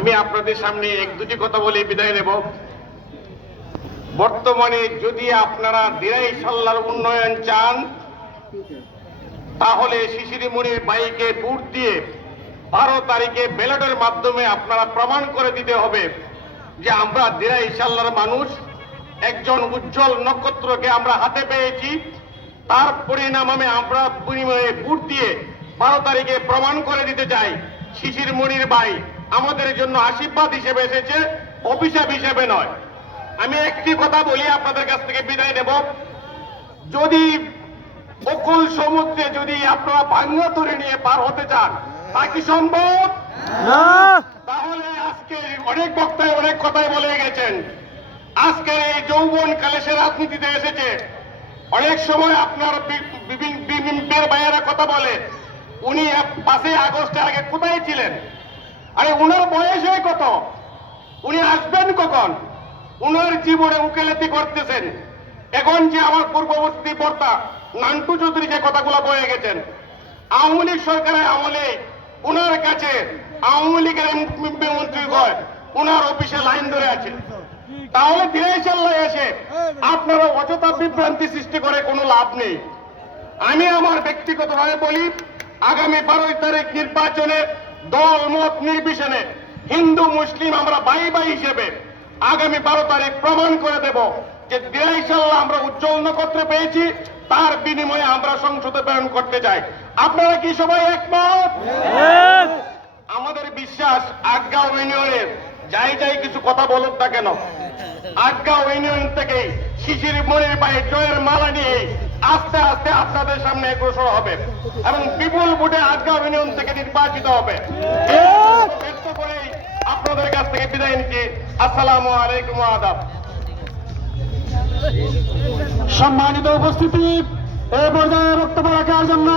আমি আপনাদের সামনে এক দুটি কথা বলে বিদায় নেব। বর্তমানে যদি আপনারা দিরাই সাল্লার উন্নয়ন চান, তাহলে শিশিরমণির বাইকে ভোট দিয়ে 12 তারিখে ব্যালটের মাধ্যমে আপনারা প্রমাণ করে দিতে হবে যে আমরা দিরাই সাল্লার মানুষ, একজন উজ্জ্বল নক্ষত্রকে আমরা হাতে পেয়েছি। তার পরিণামে আমরা বিনিময়ে ভোট দিয়ে 12 তারিখে প্রমাণ করে দিতে চাই শিশিরমণির ভাই আমাদের জন্য আশীর্বাদ হিসেবে এসেছে, অভিশাপ হিসেবে নয়। আমি একটি কথা বলি, আপনাদের কাছ থেকে বিদায় নেব। যদি অকুল সমুদ্রে যদি আপনারা ভাঙা তরে নিয়ে পার হতে চান, তা কি সম্ভব? তাহলে আজকে অনেক বক্তায় অনেক কথাই বলে গেছেন। আজকের এই যৌবন কালে সে রাজনীতিতে এসেছে। অনেক সময় আপনার বিএনপির ভাইয়েরা কথা বলে, উনি 5 আগস্টের আগে কোথায় ছিলেন? আরে উনার বয়স হয় কত? উনি আসবেন কখন? উনার জীবনে উকিলাতি করতেছেন। এখন যে আমার পূর্ববর্তী কর্তা নান্টু চৌধুরী যে কথাগুলো বলে গেছেন, আওয়ামী লীগ সরকারের আমলে উনার কাছে আওয়ামী লীগের এমপি মন্ত্রী হয় উনার অফিসে লাইন ধরে আছে। তাহলে দিরাই সাল্লায় এসে আপনারা অযথা বিভ্রান্তি সৃষ্টি করে কোনো লাভ নেই। আমি আমার ব্যক্তিগতভাবে বলি, আগামী 12 তারিখ নির্বাচনে দল মত নির্বিশেষে হিন্দু মুসলিম আমরা ভাই ভাই হিসেবে আগামী 12 তারিখ প্রমাণ করে দেব যে দিরাই সাল্লাহ আমরা উজ্জ্বল নক্ষত্র পেয়েছি, তার বিনিময়ে আমরা সংসদে প্রেরণ করতে চাই। আপনারা কি সবাই একমত? আমাদের বিশ্বাস আটগাঁও ইউনিয়নের যাই যাই কিছু কথা বলুক না কেন, আটগাঁও ইউনিয়ন থেকে শিশিরমণির পায়ে জয়ের মালা নিয়ে আস্তে আস্তে আপনাদের সামনে অগ্রসর হবে এবং বিপুল ভোটে আটগাঁও ইউনিয়ন থেকে নির্বাচিত হবে। ব্যক্ত করেই আপনাদের কাছ থেকে বিদায় নিচ্ছি। আসসালামু আলাইকুম, আদাব। সম্মানিত উপস্থিতি, এই পর্যায়ে বক্তব্য রাখার জন্য